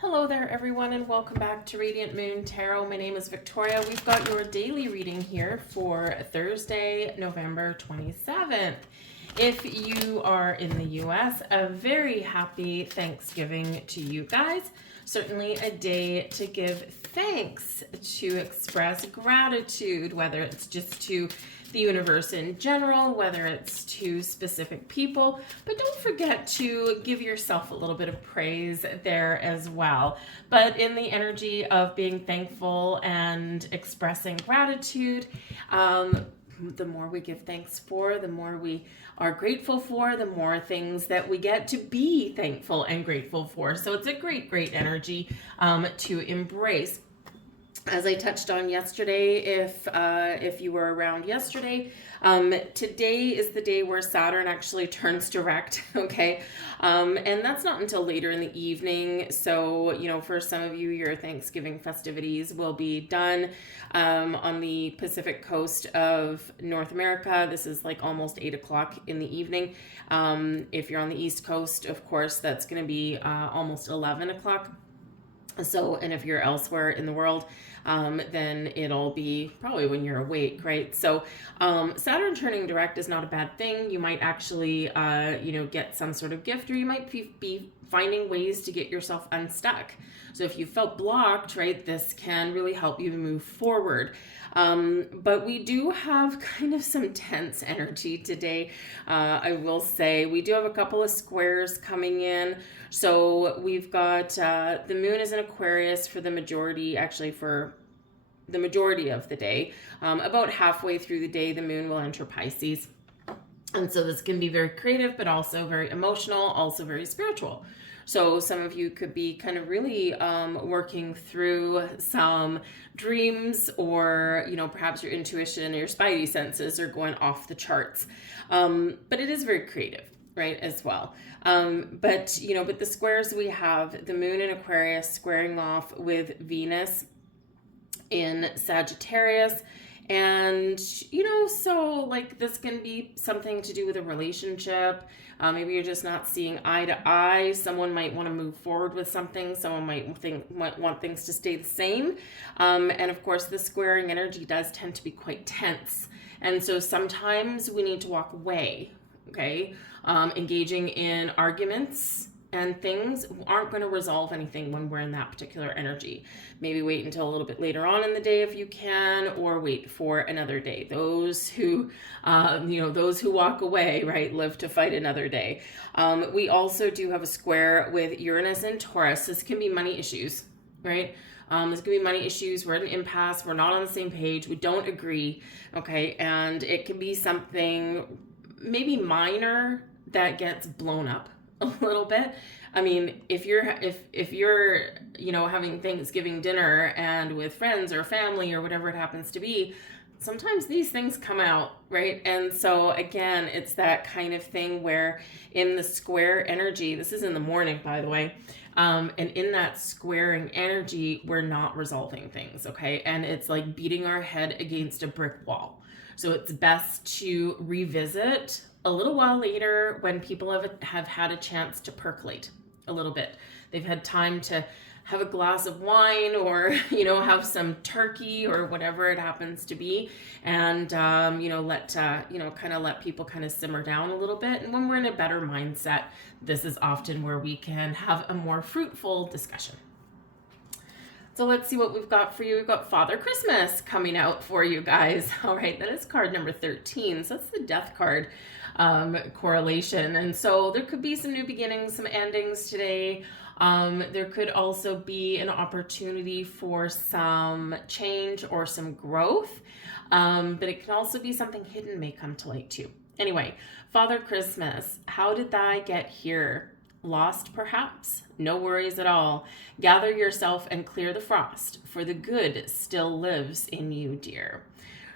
Hello there, everyone, and welcome back to Radiant Moon Tarot. My name is Victoria. We've got your daily reading here for Thursday, November 27th. If you are in the US, a very happy Thanksgiving to you guys. Certainly a day to give thanks, to express gratitude, whether it's just to the universe in general, whether it's to specific people, but don't forget to give yourself a little bit of praise there as well. But in the energy of being thankful and expressing gratitude, the more we give thanks for, the more we are grateful for, the more things that we get to be thankful and grateful for. So it's a great, great energy to embrace. As I touched on yesterday, if you were around yesterday, today is the day where Saturn actually turns direct, okay? And that's not until later in the evening. So, for some of you, your Thanksgiving festivities will be done on the Pacific coast of North America. This is like almost 8 o'clock in the evening. If you're on the East Coast, of course, that's going to be almost 11 o'clock. So, and if you're elsewhere in the world, then it'll be probably when you're awake, right? So, Saturn turning direct is not a bad thing. You might actually, get some sort of gift, or you might be finding ways to get yourself unstuck. So if you felt blocked, right, this can really help you move forward. But we do have kind of some tense energy today. I will say we do have a couple of squares coming in. So we've got the moon is in Aquarius for the majority, actually for the majority of the day. About halfway through the day, the moon will enter Pisces. And so this can be very creative, but also very emotional, also very spiritual. So some of you could be kind of really working through some dreams, or, perhaps your intuition or your spidey senses are going off the charts. But it is very creative, right, as well. But the squares we have, the moon in Aquarius squaring off with Venus in Sagittarius. And, so like this can be something to do with a relationship. Maybe you're just not seeing eye to eye. Someone might want to move forward with something. Someone might want things to stay the same. And of course, the squaring energy does tend to be quite tense. And so sometimes we need to walk away, okay? Engaging in arguments and things aren't going to resolve anything when we're in that particular energy. Maybe wait until a little bit later on in the day if you can, or wait for another day. Those who walk away, right, live to fight another day. We also do have a square with Uranus and Taurus. This can be money issues, right? This could be money issues. We're at an impasse. We're not on the same page. We don't agree, okay? And it can be something maybe minor that gets blown up a little bit. I mean, if you're having Thanksgiving dinner and with friends or family or whatever it happens to be, sometimes these things come out, right? And so again, it's that kind of thing where in the square energy, this is in the morning, by the way, and in that squaring energy, we're not resolving things, okay? And it's like beating our head against a brick wall. So it's best to revisit a little while later when people have had a chance to percolate a little bit. They've had time to have a glass of wine, or have some turkey or whatever it happens to be, and let people kind of simmer down a little bit. And when we're in a better mindset, this is often where we can have a more fruitful discussion. So let's see what we've got for you. We've got Father Christmas coming out for you guys. All right, that is card number 13. So that's the death card correlation. And so there could be some new beginnings, some endings today. There could also be an opportunity for some change or some growth. But it can also be something hidden may come to light too. Anyway, Father Christmas, how did I get here? Lost, perhaps? No worries at all. Gather yourself and clear the frost, for the good still lives in you, dear.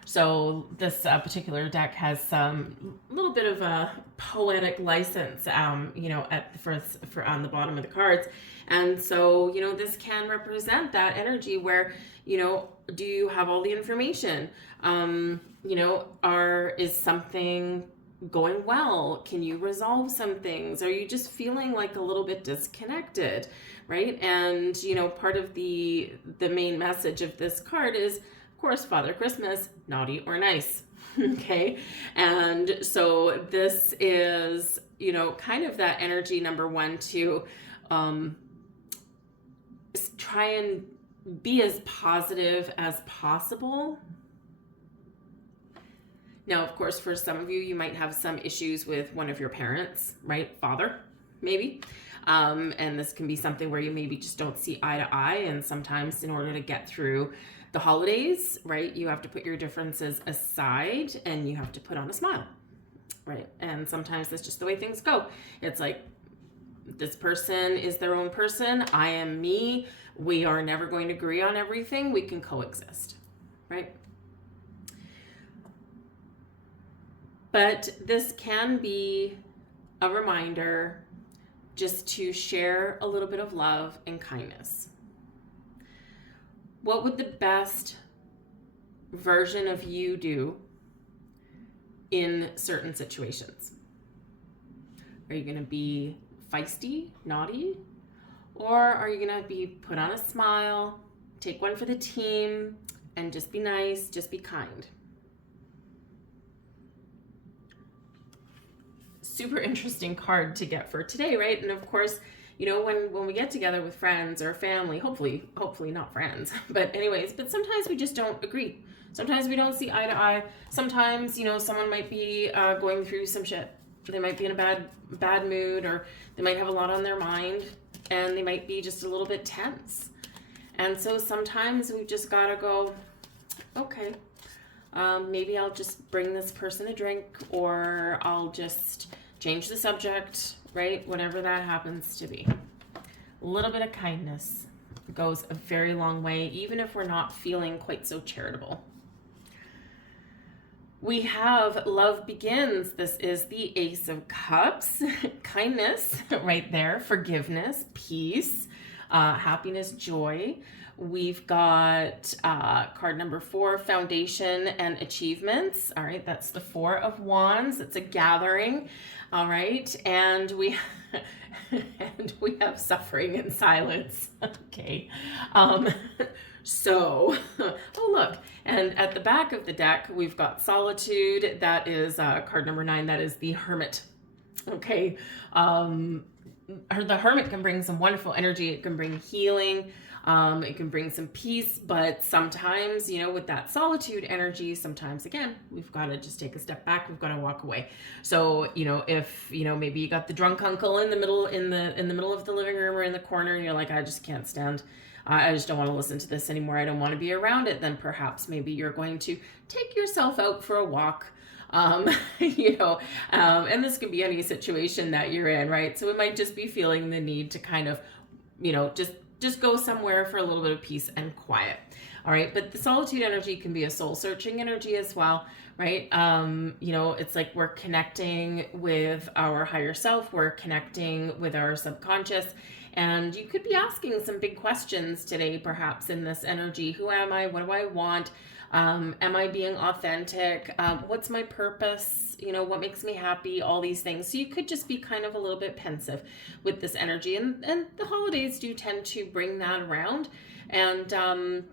So this particular deck has some little bit of a poetic license, for on the bottom of the cards. And so, this can represent that energy where, do you have all the information? Is something going well? Can you resolve some things? Are you just feeling like a little bit disconnected, right? And, you know, part of the main message of this card is, of course, Father Christmas, naughty or nice. Okay. And so this is, you know, kind of that energy, number one, to try and be as positive as possible. Now, of course, for some of you, you might have some issues with one of your parents, right? Father, maybe. And this can be something where you maybe just don't see eye to eye. And sometimes in order to get through the holidays, right, you have to put your differences aside and you have to put on a smile, right? And sometimes that's just the way things go. It's like, this person is their own person. I am me. We are never going to agree on everything. We can coexist, right? But this can be a reminder just to share a little bit of love and kindness. What would the best version of you do in certain situations? Are you going to be feisty, naughty? Or are you going to be put on a smile, take one for the team, and just be nice, just be kind? Super interesting card to get for today, right? And of course, you know, when we get together with friends or family, hopefully not friends, but anyways, but sometimes we just don't agree. Sometimes we don't see eye to eye. Sometimes, you know, someone might be going through some shit. They might be in a bad mood, or they might have a lot on their mind, and they might be just a little bit tense. And so sometimes we've just got to go, okay, maybe I'll just bring this person a drink, or I'll just change the subject, right? Whatever that happens to be. A little bit of kindness goes a very long way, even if we're not feeling quite so charitable. We have Love Begins. This is the Ace of Cups. Kindness right there. Forgiveness, peace, happiness, joy. We've got card number 4, Foundation and Achievements. All right, that's the 4 of Wands. It's a gathering. All right, and we have Suffering in Silence. Okay. So, oh look, and at the back of the deck, we've got Solitude. That is card number 9. That is the Hermit. Okay. The Hermit can bring some wonderful energy. It can bring healing. It can bring some peace, but sometimes, you know, with that solitude energy, sometimes again, we've got to just take a step back. We've got to walk away. So, you know, if, you know, maybe you got the drunk uncle in the middle of the living room or in the corner, and you're like, I just can't stand, I just don't want to listen to this anymore. I don't want to be around it. Then perhaps maybe you're going to take yourself out for a walk. You know, and this could be any situation that you're in, right? So it might just be feeling the need to kind of, you know, just go somewhere for a little bit of peace and quiet. All right. But the solitude energy can be a soul searching energy as well, right? You know, it's like we're connecting with our higher self. We're connecting with our subconscious. And you could be asking some big questions today, perhaps in this energy. Who am I? What do I want? Am I being authentic? What's my purpose? You know, what makes me happy? All these things. So you could just be kind of a little bit pensive with this energy. And the holidays do tend to bring that around. And,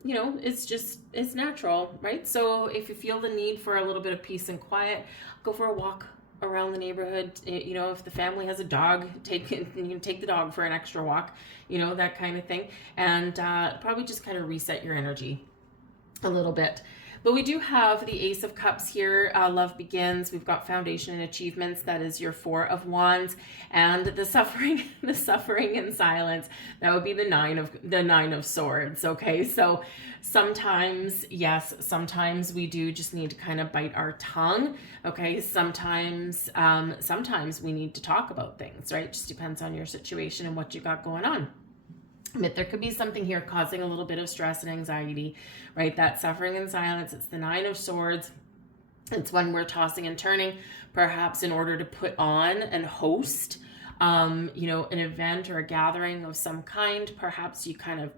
you know, it's natural, right? So if you feel the need for a little bit of peace and quiet, go for a walk around the neighborhood. You know, if the family has a dog, you can take the dog for an extra walk, you know, that kind of thing. And probably just kind of reset your energy a little bit. But we do have the Ace of Cups here. Love Begins. We've got Foundation and Achievements. That is your 4 of Wands. And the Suffering in Silence. That would be the 9 of Swords. Okay, so sometimes, yes, sometimes we do just need to kind of bite our tongue. Okay, sometimes we need to talk about things, right? Just depends on your situation and what you got going on. But there could be something here causing a little bit of stress and anxiety, right? That Suffering in Silence. It's the 9 of Swords. It's when we're tossing and turning, perhaps in order to put on and host, you know, an event or a gathering of some kind. Perhaps you kind of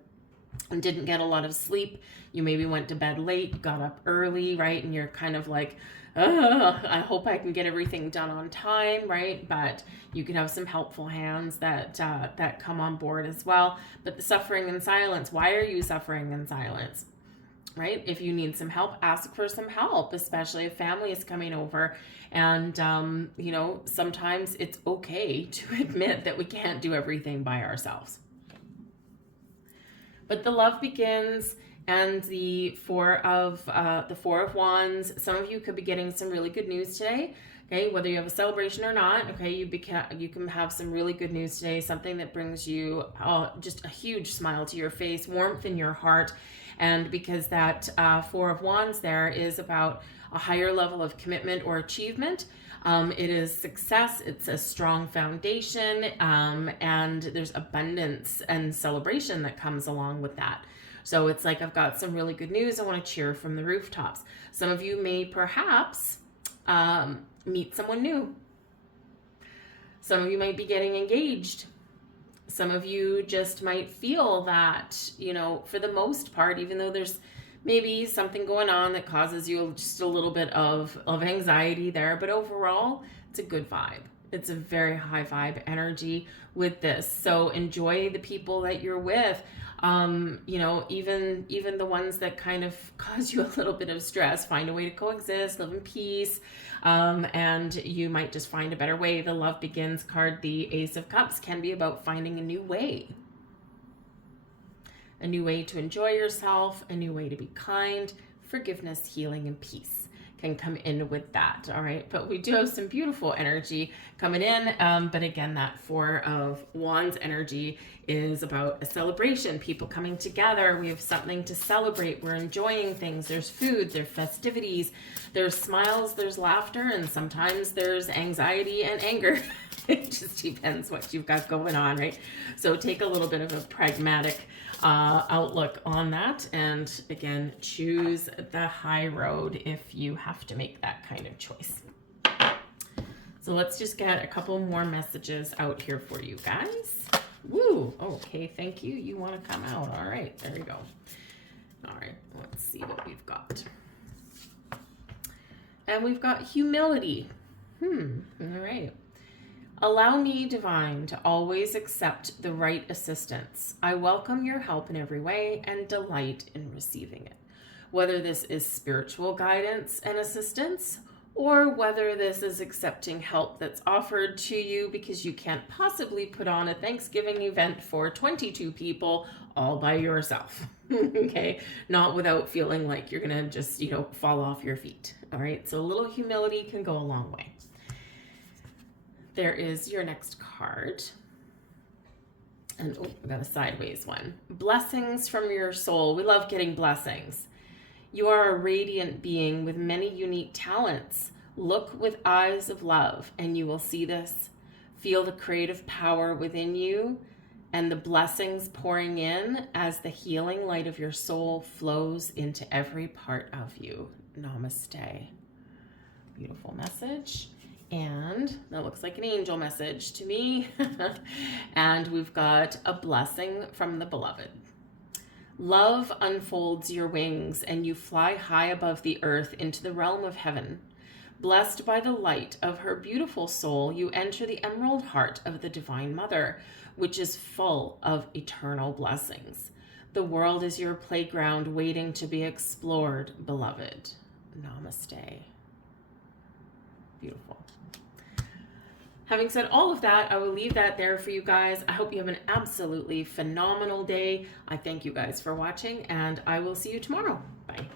and didn't get a lot of sleep. You maybe went to bed late, got up early, right? And you're kind of like, I hope I can get everything done on time, right? But you can have some helpful hands that come on board as well. But the suffering in silence, why are you suffering in silence? Right? If you need some help, ask for some help, especially if family is coming over. And, sometimes it's okay to admit that we can't do everything by ourselves. But the love begins, and the Four of Wands. Some of you could be getting some really good news today. Okay, whether you have a celebration or not, okay, you can have some really good news today. Something that brings you just a huge smile to your face, warmth in your heart. And because that Four of Wands there is about a higher level of commitment or achievement, it is success, it's a strong foundation, and there's abundance and celebration that comes along with that. So it's like, I've got some really good news. I want to cheer from the rooftops. Some of you may perhaps meet someone new. Some of you might be getting engaged. Some of you just might feel that, for the most part, even though there's maybe something going on that causes you just a little bit of anxiety there, but overall, it's a good vibe. It's a very high vibe energy with this. So enjoy the people that you're with. Even the ones that kind of cause you a little bit of stress, find a way to coexist, live in peace, and you might just find a better way. The Love Begins card, the Ace of Cups, can be about finding a new way to enjoy yourself, a new way to be kind. Forgiveness, healing, and peace can come in with that. All right, but we do have some beautiful energy coming in. But again, that Four of Wands energy is about a celebration, people coming together. We have something to celebrate. We're enjoying things. There's food, there's festivities, there's smiles, there's laughter, and sometimes there's anxiety and anger. It just depends what you've got going on, right? So take a little bit of a pragmatic outlook on that, and again, choose the high road if you have to make that kind of choice. So let's just get a couple more messages out here for you guys. Woo, okay, thank you. You want to come out. All right, there you go. All right, let's see what we've got. And we've got humility. All right. Allow me, divine, to always accept the right assistance. I welcome your help in every way and delight in receiving it. Whether this is spiritual guidance and assistance, or whether this is accepting help that's offered to you because you can't possibly put on a Thanksgiving event for 22 people all by yourself. Okay, not without feeling like you're gonna just, fall off your feet. All right, so a little humility can go a long way. There is your next card. And we got a sideways one. Blessings from your soul. We love getting blessings. You are a radiant being with many unique talents. Look with eyes of love and you will see this. Feel the creative power within you and the blessings pouring in as the healing light of your soul flows into every part of you. Namaste. Beautiful message. And that looks like an angel message to me. And we've got a blessing from the beloved. Love unfolds your wings and you fly high above the earth into the realm of heaven. Blessed by the light of her beautiful soul, you enter the emerald heart of the Divine Mother, which is full of eternal blessings. The world is your playground waiting to be explored, beloved. Namaste. Beautiful. Having said all of that, I will leave that there for you guys. I hope you have an absolutely phenomenal day. I thank you guys for watching, and I will see you tomorrow. Bye.